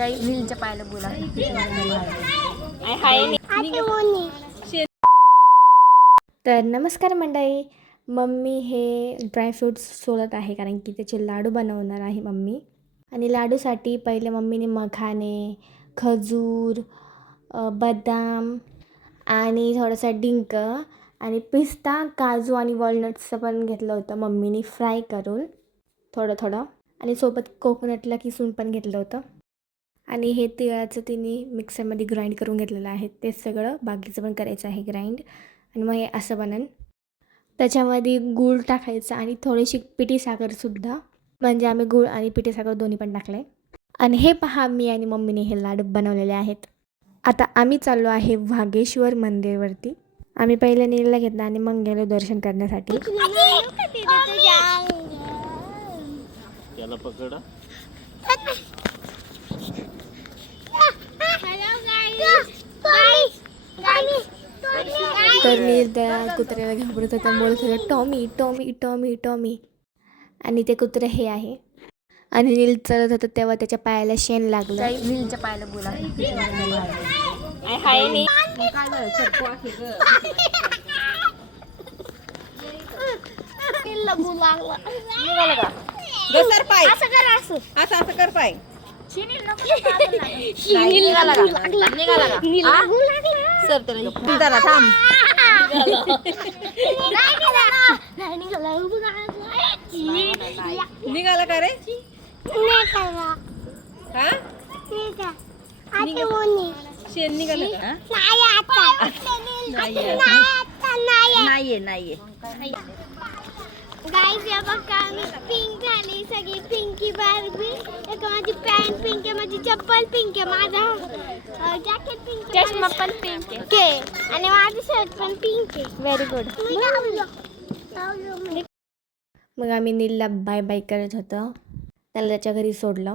काही नीलच्या पायाला बोला. तर नमस्कार मंडळी, मम्मी हे ड्रायफ्रूट्स सोलत आहे कारण की त्याचे लाडू बनवणार आहे मम्मी. आणि लाडूसाठी पहिले मम्मीने मखाने, खजूर, बदाम आणि थोडासा डिंक आणि पिस्ता, काजू आणि वॉलनट्सचं पण घेतलं होतं मम्मीने फ्राय करून थोडं. आणि सोबत कोकोनटला किसून पण घेतलं होतं. आणि हे तिळाचं तिने मिक्सरमध्ये ग्राइंड करून घेतलेलं आहे. ते सगळं बाकीचं पण करायचं आहे ग्राइंड. आणि मग हे असं बनन. त्याच्यामध्ये गूळ टाकायचं आणि थोडीशी पिठी साखरसुद्धा, म्हणजे आम्ही गूळ आणि पिठी साखर दोन्ही पण टाकलं आहे. आणि हे पहा, मी आणि मम्मीने हे लाडू बनवलेले आहेत. आता आम्ही चाललो आहे वाघेश्वर मंदिरवरती. आम्ही पहिले नीलला घेतला आणि मग गेलो दर्शन करण्यासाठी. त्याला पकडा. तर नील त्या कुत्र्याला घाबरत होता, बोलत होता टॉमी टॉमी टॉमी टॉमी. आणि ते कुत्रे हे आहे. आणि नील चलत होतं तेव्हा त्याच्या पायाला शेण लागलं. नीलच्या पायाला बोला. असं कर पाय. निघाला का रे? शेण निघालं का? नाहीये. गाइस या बघा, मी पिंक झाली सगळी. पिंकी बार्बी. एक माझी पॅन्ट पिंक आहे, माझी चप्पल पिंक आहे, माझा जॅकेट पिंक आहे, चष्मा पण पिंक आहे आणि माझी शर्ट पण पिंक आहे. Very good. मग आम्ही नीलला बाय बाय करत होतो. त्याला त्याच्या घरी सोडलं.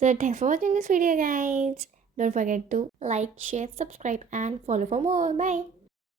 So thanks for watching this video guys. Don't forget to like, share, subscribe and follow for more. Bye.